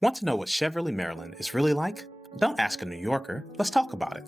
Want to know what Cheverly, Maryland is really like? Don't ask a New Yorker, let's talk about it.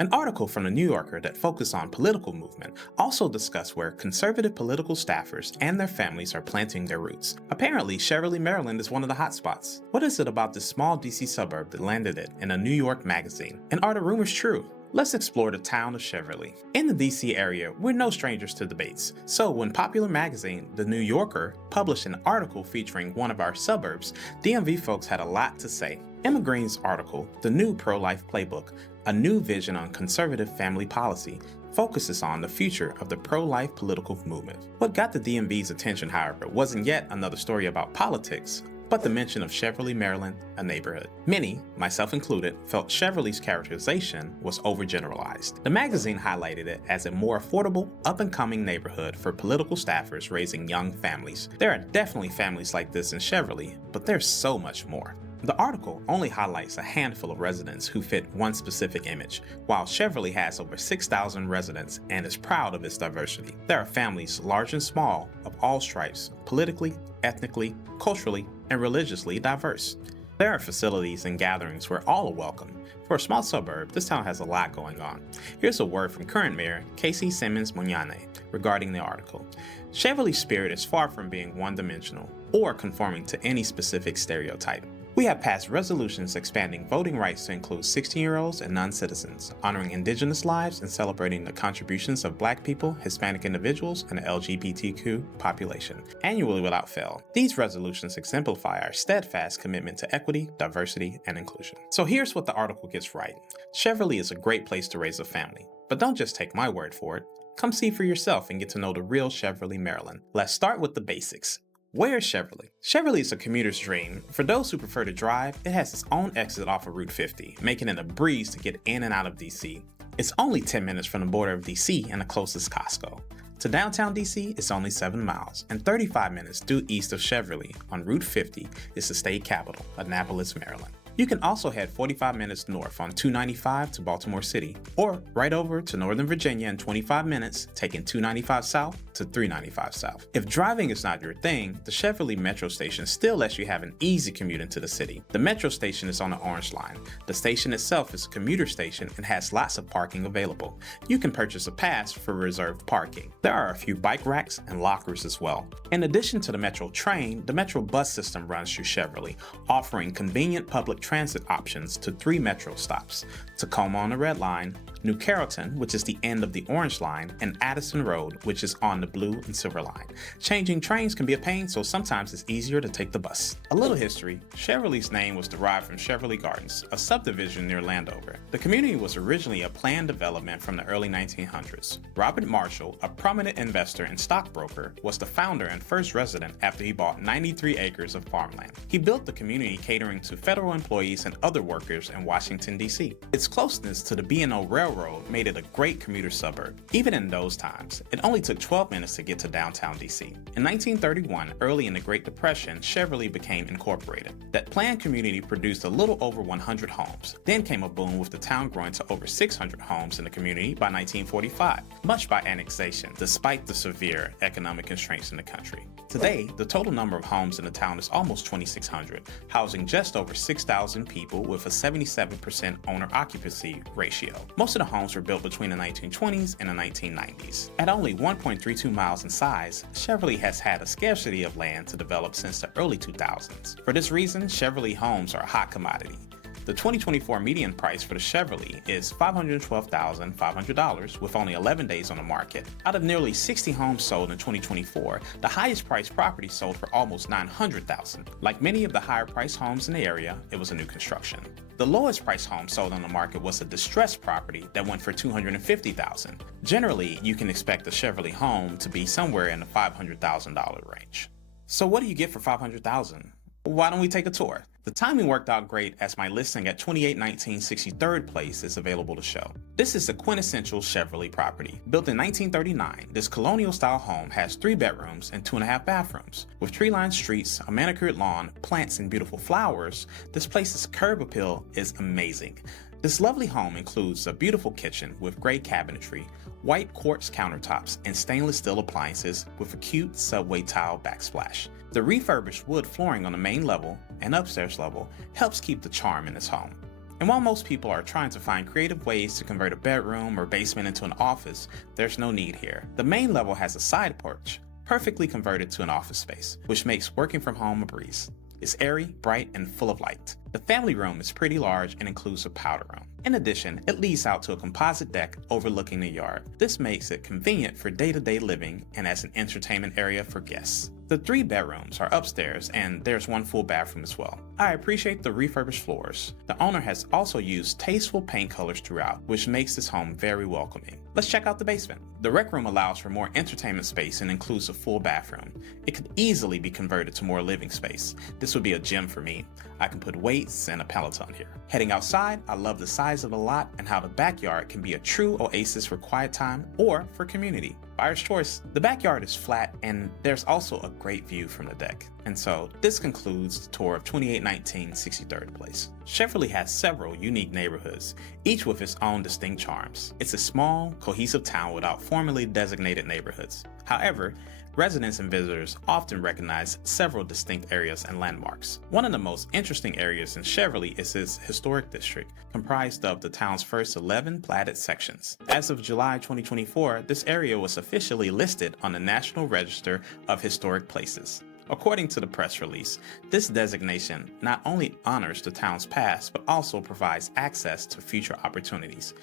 An article from the New Yorker that focused on political movement also discussed where conservative political staffers and their families are planting their roots. Apparently, Cheverly, Maryland is one of the hotspots. What is it about this small DC suburb that landed it in a New York magazine? And are the rumors true? Let's explore the town of Cheverly. In the DC area, we're no strangers to debates. So when popular magazine, The New Yorker, published an article featuring one of our suburbs, DMV folks had a lot to say. Emma Green's article, The New Pro-Life Playbook, A New Vision on Conservative Family Policy, focuses on the future of the pro-life political movement. What got the DMV's attention, however, wasn't yet another story about politics, but the mention of Cheverly, Maryland, a neighborhood. Many, myself included, felt Cheverly's characterization was overgeneralized. The magazine highlighted it as a more affordable, up-and-coming neighborhood for political staffers raising young families. There are definitely families like this in Cheverly, but there's so much more. The article only highlights a handful of residents who fit one specific image, while Cheverly has over 6,000 residents and is proud of its diversity. There are families large and small of all stripes, politically, ethnically, culturally, and religiously diverse. There are facilities and gatherings where all are welcome. For a small suburb, this town has a lot going on. Here's a word from current mayor Casey Simmons Munyane regarding the article. Cheverly's spirit is far from being one-dimensional or conforming to any specific stereotype. We have passed resolutions expanding voting rights to include 16-year-olds and non-citizens, honoring indigenous lives and celebrating the contributions of Black people, Hispanic individuals, and the LGBTQ population, annually without fail. These resolutions exemplify our steadfast commitment to equity, diversity, and inclusion. So here's what the article gets right. Cheverly is a great place to raise a family, but don't just take my word for it. Come see for yourself and get to know the real Cheverly, Maryland. Let's start with the basics. Where is Cheverly? Cheverly is a commuter's dream. For those who prefer to drive, it has its own exit off of Route 50, making it a breeze to get in and out of DC. It's only 10 minutes from the border of DC and the closest Costco. To downtown DC, it's only 7 miles, and 35 minutes due east of Cheverly on Route 50 is the state capital, Annapolis, Maryland. You can also head 45 minutes north on 295 to Baltimore City, or right over to Northern Virginia in 25 minutes, taking 295 south to 395 south. If driving is not your thing, the Cheverly Metro Station still lets you have an easy commute into the city. The Metro Station is on the Orange Line. The station itself is a commuter station and has lots of parking available. You can purchase a pass for reserved parking. There are a few bike racks and lockers as well. In addition to the Metro train, the Metro bus system runs through Cheverly, offering convenient public transit options to 3 Metro stops: Tacoma on the Red Line, New Carrollton, which is the end of the Orange Line, and Addison Road, which is on the Blue and Silver Line. Changing trains can be a pain, so sometimes it's easier to take the bus. A little history: Cheverly's name was derived from Cheverly Gardens, a subdivision near Landover. The community was originally a planned development from the early 1900s. Robert Marshall, a prominent investor and stockbroker, was the founder and first resident after he bought 93 acres of farmland. He built the community catering to federal employees and other workers in Washington, D.C. Its closeness to the B&O Railroad made it a great commuter suburb. Even in those times, it only took 12 minutes to get to downtown D.C. In 1931, early in the Great Depression, Cheverly became incorporated. That planned community produced a little over 100 homes. Then came a boom with the town growing to over 600 homes in the community by 1945, much by annexation, despite the severe economic constraints in the country. Today, the total number of homes in the town is almost 2,600, housing just over 6,000 people with a 77% owner occupancy ratio. Most of the homes were built between the 1920s and the 1990s. At only 1.32 miles in size, Cheverly has had a scarcity of land to develop since the early 2000s. For this reason, Cheverly homes are a hot commodity. The 2024 median price for the Cheverly is $512,500 with only 11 days on the market. Out of nearly 60 homes sold in 2024, the highest priced property sold for almost $900,000. Like many of the higher priced homes in the area, it was a new construction. The lowest priced home sold on the market was a distressed property that went for $250,000. Generally, you can expect a Cheverly home to be somewhere in the $500,000 range. So what do you get for $500,000? Why don't we take a tour? The timing worked out great as my listing at 2819 63rd Place is available to show. This is a quintessential Cheverly property. Built in 1939, this colonial-style home has 3 bedrooms and 2.5 bathrooms. With tree-lined streets, a manicured lawn, plants, and beautiful flowers, this place's curb appeal is amazing. This lovely home includes a beautiful kitchen with great cabinetry, white quartz countertops, and stainless steel appliances with a cute subway tile backsplash. The refurbished wood flooring on the main level and upstairs level helps keep the charm in his home. And while most people are trying to find creative ways to convert a bedroom or basement into an office, there's no need here. The main level has a side porch, perfectly converted to an office space, which makes working from home a breeze. It's airy, bright, and full of light. The family room is pretty large and includes a powder room. In addition, it leads out to a composite deck overlooking the yard. This makes it convenient for day-to-day living and as an entertainment area for guests. The 3 bedrooms are upstairs and there's 1 full bathroom as well. I appreciate the refurbished floors. The owner has also used tasteful paint colors throughout, which makes this home very welcoming. Let's check out the basement. The rec room allows for more entertainment space and includes a full bathroom. It could easily be converted to more living space. This would be a gym for me. I can put weights and a Peloton here. Heading outside, I love the size of the lot and how the backyard can be a true oasis for quiet time or for community. Buyer's choice. The backyard is flat and there's also a great view from the deck. And so this concludes the tour of 2819 63rd Place. Cheverly has several unique neighborhoods, each with its own distinct charms. It's a small, cohesive town without formally designated neighborhoods. However, residents and visitors often recognize several distinct areas and landmarks. One of the most interesting areas in Cheverly is its historic district, comprised of the town's first 11 platted sections. As of July 2024, this area was officially listed on the National Register of Historic Places. According to the press release, this designation not only honors the town's past, but also provides access to future opportunities.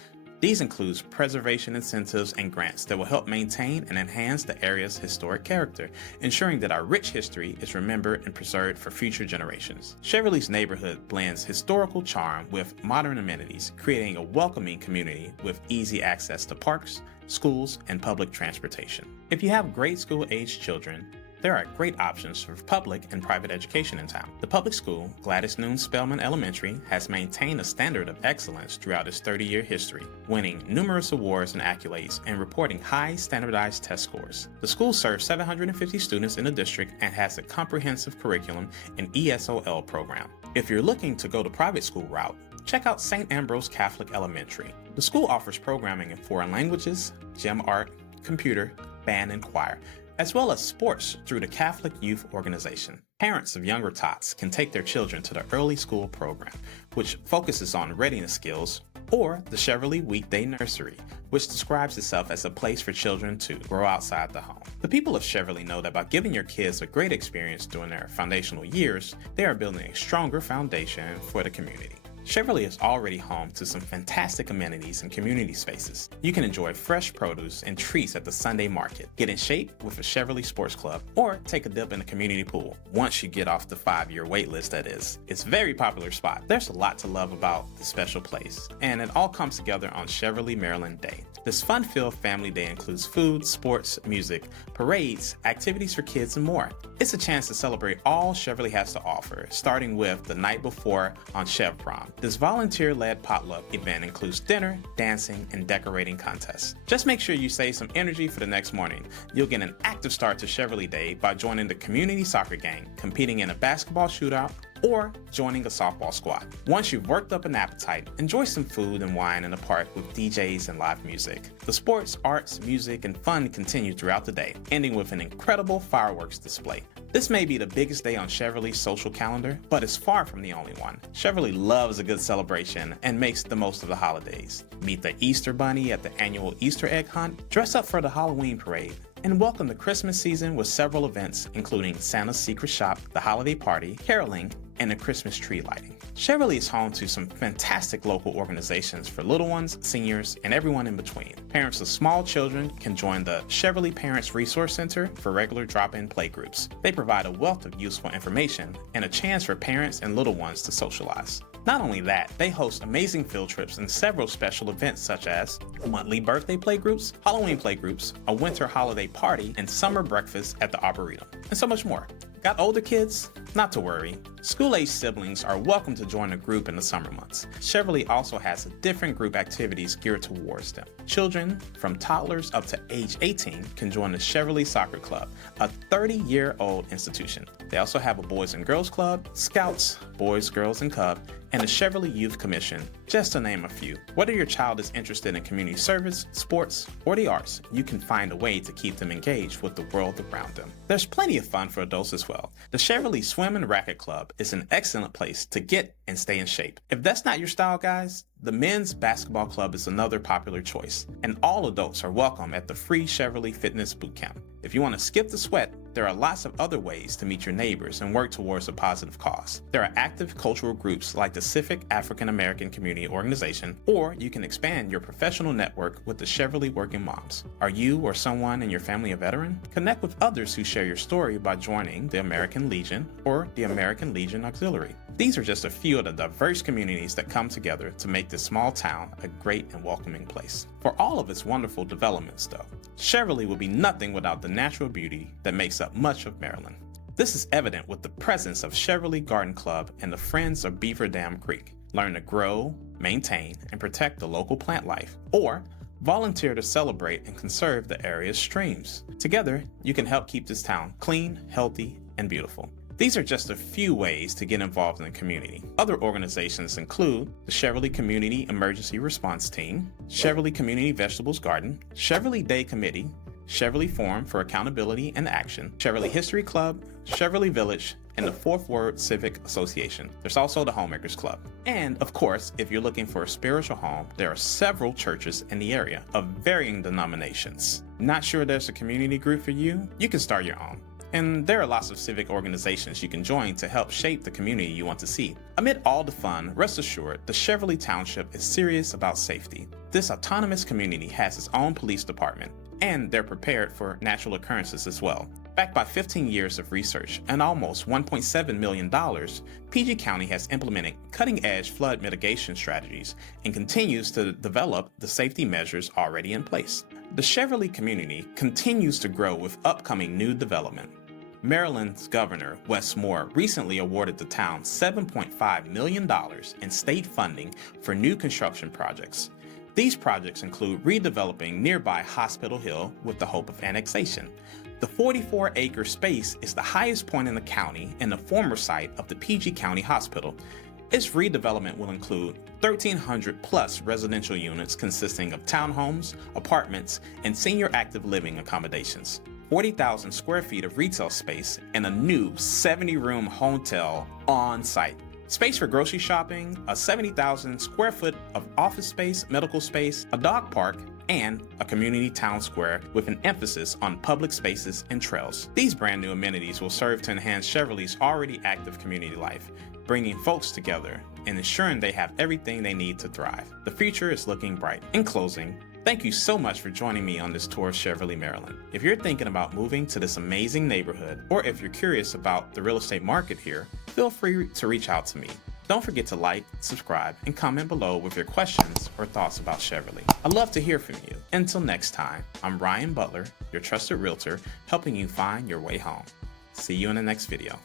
These include preservation incentives and grants that will help maintain and enhance the area's historic character, ensuring that our rich history is remembered and preserved for future generations. Cheverly's neighborhood blends historical charm with modern amenities, creating a welcoming community with easy access to parks, schools, and public transportation. If you have grade school-aged children, there are great options for public and private education in town. The public school, Gladys Noon Spelman Elementary, has maintained a standard of excellence throughout its 30-year history, winning numerous awards and accolades and reporting high standardized test scores. The school serves 750 students in the district and has a comprehensive curriculum and ESOL program. If you're looking to go the private school route, check out St. Ambrose Catholic Elementary. The school offers programming in foreign languages, gym art, computer, band, and choir, as well as sports through the Catholic Youth Organization. Parents of younger tots can take their children to the early school program, which focuses on readiness skills, or the Cheverly Weekday Nursery, which describes itself as a place for children to grow outside the home. The people of Cheverly know that by giving your kids a great experience during their foundational years, they are building a stronger foundation for the community. Cheverly is already home to some fantastic amenities and community spaces. You can enjoy fresh produce and treats at the Sunday market, get in shape with a Cheverly Sports Club, or take a dip in the community pool, once you get off the 5-year wait list that is. It's a very popular spot. There's a lot to love about this special place, and it all comes together on Cheverly, Maryland Day. This fun-filled family day includes food, sports, music, parades, activities for kids, and more. It's a chance to celebrate all Cheverly has to offer, starting with the night before on Chev Prom. This volunteer-led potluck event includes dinner, dancing, and decorating contests. Just make sure you save some energy for the next morning. You'll get an active start to Cheverly Day by joining the community soccer gang, competing in a basketball shootout, or joining a softball squad. Once you've worked up an appetite, enjoy some food and wine in the park with DJs and live music. The sports, arts, music, and fun continue throughout the day, ending with an incredible fireworks display. This may be the biggest day on Cheverly's social calendar, but it's far from the only one. Cheverly loves a good celebration and makes the most of the holidays. Meet the Easter Bunny at the annual Easter egg hunt, dress up for the Halloween parade, and welcome the Christmas season with several events including Santa's Secret Shop, the holiday party, caroling, and the Christmas tree lighting. Cheverly is home to some fantastic local organizations for little ones, seniors, and everyone in between. Parents of small children can join the Cheverly Parents Resource Center for regular drop-in playgroups. They provide a wealth of useful information and a chance for parents and little ones to socialize. Not only that, they host amazing field trips and several special events such as monthly birthday playgroups, Halloween playgroups, a winter holiday party, and summer breakfast at the Arboretum, and so much more. Got older kids? Not to worry. School-age siblings are welcome to join a group in the summer months. Cheverly also has different group activities geared towards them. Children from toddlers up to age 18 can join the Cheverly Soccer Club, a 30-year-old institution. They also have a Boys and Girls Club, Scouts, Boys, Girls, and Cub, and the Cheverly Youth Commission, just to name a few. Whether your child is interested in community service, sports, or the arts, you can find a way to keep them engaged with the world around them. There's plenty of fun for adults as well. The Cheverly Swim and Racket Club is an excellent place to get and stay in shape. If that's not your style, guys, the men's basketball club is another popular choice, and all adults are welcome at the free Cheverly Fitness Bootcamp. If you want to skip the sweat, there are lots of other ways to meet your neighbors and work towards a positive cause. There are active cultural groups like the Civic African American Community Organization, or you can expand your professional network with the Cheverly Working Moms. Are you or someone in your family a veteran? Connect with others who share your story by joining the American Legion or the American Legion Auxiliary. These are just a few of the diverse communities that come together to make this small town a great and welcoming place. For all of its wonderful developments, though, Cheverly would be nothing without the natural beauty that makes up much of Maryland. This is evident with the presence of Cheverly Garden Club and the Friends of Beaver Dam Creek. Learn to grow, maintain, and protect the local plant life, or volunteer to celebrate and conserve the area's streams. Together, you can help keep this town clean, healthy, and beautiful. These are just a few ways to get involved in the community. Other organizations include the Cheverly Community Emergency Response Team, Cheverly Community Vegetables Garden, Cheverly Day Committee, Cheverly Forum for Accountability and Action, Cheverly History Club, Cheverly Village, and the Fourth Ward Civic Association. There's also the Homemakers Club. And of course, if you're looking for a spiritual home, there are several churches in the area of varying denominations. Not sure there's a community group for you? You can start your own. And there are lots of civic organizations you can join to help shape the community you want to see. Amid all the fun, rest assured, the Cheverly Township is serious about safety. This autonomous community has its own police department, and they're prepared for natural occurrences as well. Backed by 15 years of research and almost $1.7 million, PG County has implemented cutting-edge flood mitigation strategies and continues to develop the safety measures already in place. The Cheverly community continues to grow with upcoming new development. Maryland's Governor, Wes Moore, recently awarded the town $7.5 million in state funding for new construction projects. These projects include redeveloping nearby Hospital Hill with the hope of annexation. The 44-acre space is the highest point in the county and the former site of the PG County Hospital. Its redevelopment will include 1,300 plus residential units consisting of townhomes, apartments, and senior active living accommodations, 40,000 square feet of retail space, and a new 70-room hotel on site. Space for grocery shopping, a 70,000 square foot of office space, medical space, a dog park, and a community town square with an emphasis on public spaces and trails. These brand new amenities will serve to enhance Cheverly's already active community life, bringing folks together and ensuring they have everything they need to thrive. The future is looking bright. In closing, thank you so much for joining me on this tour of Cheverly, Maryland. If you're thinking about moving to this amazing neighborhood, or if you're curious about the real estate market here, feel free to reach out to me. Don't forget to like, subscribe, and comment below with your questions or thoughts about Cheverly. I'd love to hear from you. Until next time, I'm Ryan Butler, your trusted realtor, helping you find your way home. See you in the next video.